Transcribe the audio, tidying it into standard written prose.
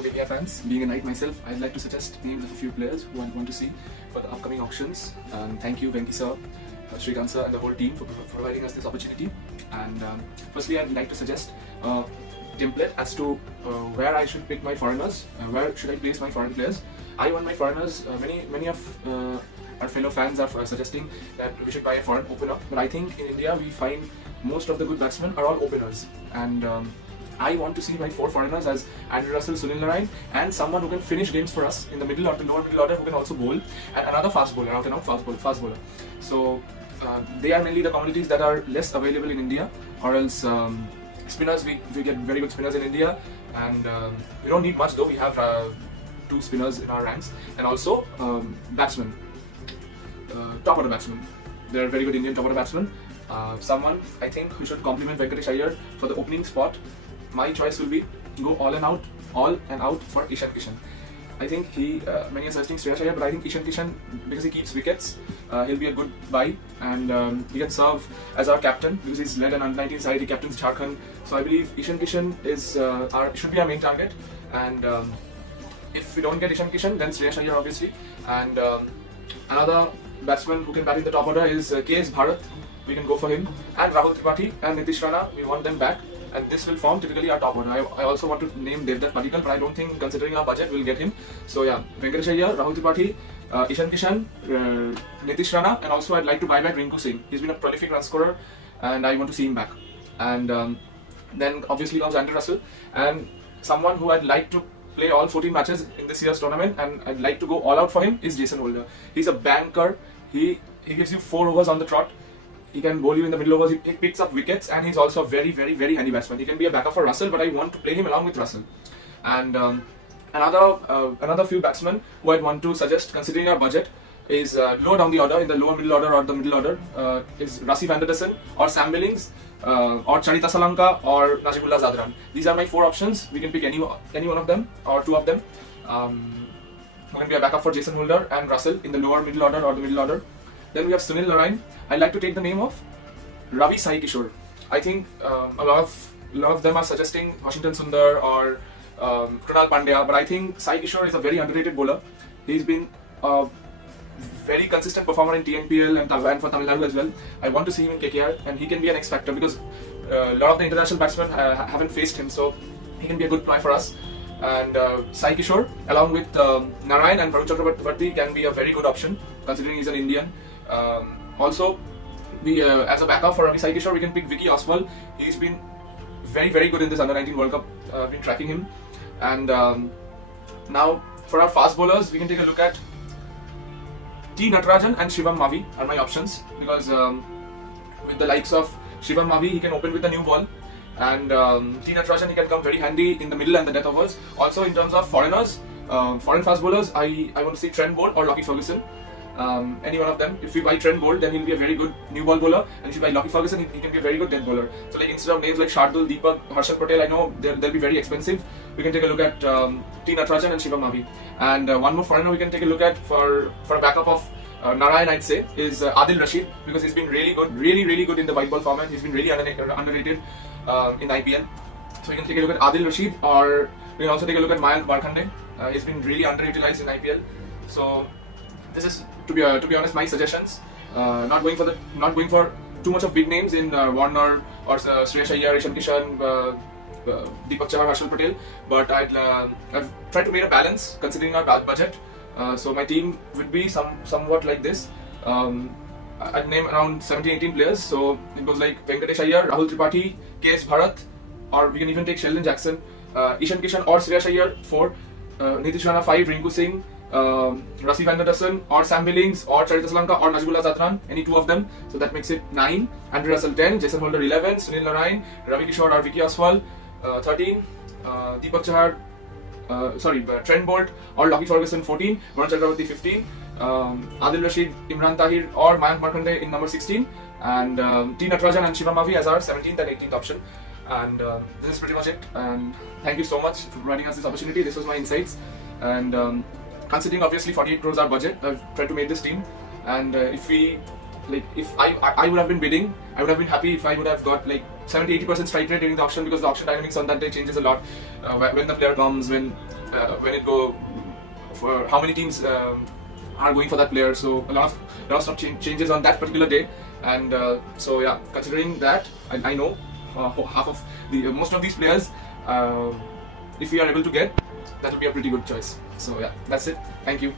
Hello KKR fans, being a knight myself, I'd like to suggest names of a few players who I want to see for the upcoming auctions. And thank you Venki sir, Srikanth sir and the whole team for providing us this opportunity. And firstly, I'd like to suggest a template as to where I should pick my foreigners, where should I place my foreign players. I want my foreigners, many of our fellow fans are suggesting that we should buy a foreign opener, but I think in India we find most of the good batsmen are all openers. And I want to see my four foreigners as Andrew Russell, Sunil Narine, and someone who can finish games for us in the middle or the lower middle order who can also bowl, and another fast bowler, out and out fast bowler. So they are mainly the commodities that are less available in India, or else spinners, we get very good spinners in India, and we don't need much though. We have two spinners in our ranks, and also batsmen, top order batsmen. They are very good Indian top order batsmen. Someone I think who should complement Venkatesh Iyer for the opening spot. My choice will be go all and out for Ishan Kishan. I think many are suggesting Shreyas Iyer, but I think Ishan Kishan, because he keeps wickets, he'll be a good buy, and he can serve as our captain because he's led an under-19 side. He captains Jharkhand, so I believe Ishan Kishan should be our main target. And if we don't get Ishan Kishan, then Shreyas Iyer obviously. And another batsman who can bat in the top order is KS Bharat. We can go for him, and Rahul Tripathi and Nitish Rana. We want them back, and this will form typically our top order. I also want to name Devdutt Padikkal, but I don't think, considering our budget, we'll get him. So yeah, Venkatesh Iyer, Rahul Tripathi, Ishan Kishan, Nitish Rana, and also I'd like to buy back Rinku Singh. He's been a prolific run scorer, and I want to see him back. And then obviously comes Andrew Russell, and someone who I'd like to play all 14 matches in this year's tournament, and I'd like to go all out for him is Jason Holder. He's a banker. He gives you 4 overs on the trot. He can bowl you in the middle overs, he picks up wickets, and he's also a very handy batsman. He can be a backup for Russell, but I want to play him along with Russell. And another few batsmen who I'd want to suggest, considering our budget, is lower down the order, in the lower middle order or the middle order, is Rassie van der Dussen or Sam Billings, or Charita Salanka or Najibullah Zadran. These are my 4 options. We can pick any one of them or 2 of them. Who can be a backup for Jason Holder and Russell in the lower middle order or the middle order. Then we have Sunil Narine. I'd like to take the name of Ravi Sai Kishore. I think a lot of them are suggesting Washington Sundar or Krunal Pandya, but I think Sai Kishore is a very underrated bowler. He's been a very consistent performer in TNPL and for Tamil Nadu as well. I want to see him in KKR, and he can be an X factor because a lot of the international batsmen haven't faced him, so he can be a good ply for us. And Sai Kishore, along with Narine and Varun Chakravarti, can be a very good option considering he's an Indian. Also, as a backup for Ravi Sai Kishore, we can pick Vicky Oswal. He's been very good in this Under-19 World Cup. I've been tracking him. And now for our fast bowlers, we can take a look at T. Natarajan and Shivam Mavi are my options, because with the likes of Shivam Mavi, he can open with a new ball, and T. Natarajan, he can come very handy in the middle and the death overs. Also, in terms of foreigners, foreign fast bowlers, I want to see Trent Boult or Lockie Ferguson. Any one of them. If we buy Trent Boult, then he'll be a very good new ball bowler, and if you buy Lockie Ferguson, he can be a very good death bowler. So like, instead of names like Shardul, Deepak, Harshal Patel, I know they'll be very expensive. We can take a look at T. Natarajan and Shivam Mavi. And one more foreigner we can take a look at for a backup of Narine, I'd say, is Adil Rashid, because he's been really good in the white ball format. He's been really underrated in IPL. So you can take a look at Adil Rashid, or we can also take a look at Mayank Markande. He's been really underutilized in IPL. So this is, to be honest, my suggestions. Not going for too much of big names in Warner or Shreyas Iyer, Ishan Kishan, Deepak Chahar, Harshal Patel, but I've tried to make a balance considering our budget. So my team would be somewhat like this. I'd name around 17-18 players. So it goes like Venkatesh Iyer, Rahul Tripathi, KS Bharat, or we can even take Sheldon Jackson, Ishan Kishan or Shreyas Iyer 4, Nitish Rana 5, Rinku Singh, Rassie van der Dussen or Sam Billings or Charita Salanka or Najibullah Zadran, any 2 of them. So that makes it 9. Andrew Russell 10, Jason Holder 11, Sunil Narine, Ravi Kishore or Vicky Oswal 13, Deepak Chahar, Trent Boult or Lockie Ferguson 14, Varun Chakravarti 15, Adil Rashid, Imran Tahir or Mayank Markande in number 16, and T. Natarajan and Shivam Mavi as our 17th and 18th option. And this is pretty much it. And thank you so much for providing us this opportunity. This was my insights. And considering obviously 48 crores our budget, I've tried to make this team. And if I would have been bidding, I would have been happy if I would have got like 70-80% strike rate during the auction, because the auction dynamics on that day changes a lot. When the player comes, when when it go for how many teams are going for that player. So a lot of stuff changes on that particular day, and so yeah, considering that, I know half of most of these players, if we are able to get, that will be a pretty good choice. So yeah, that's it. Thank you.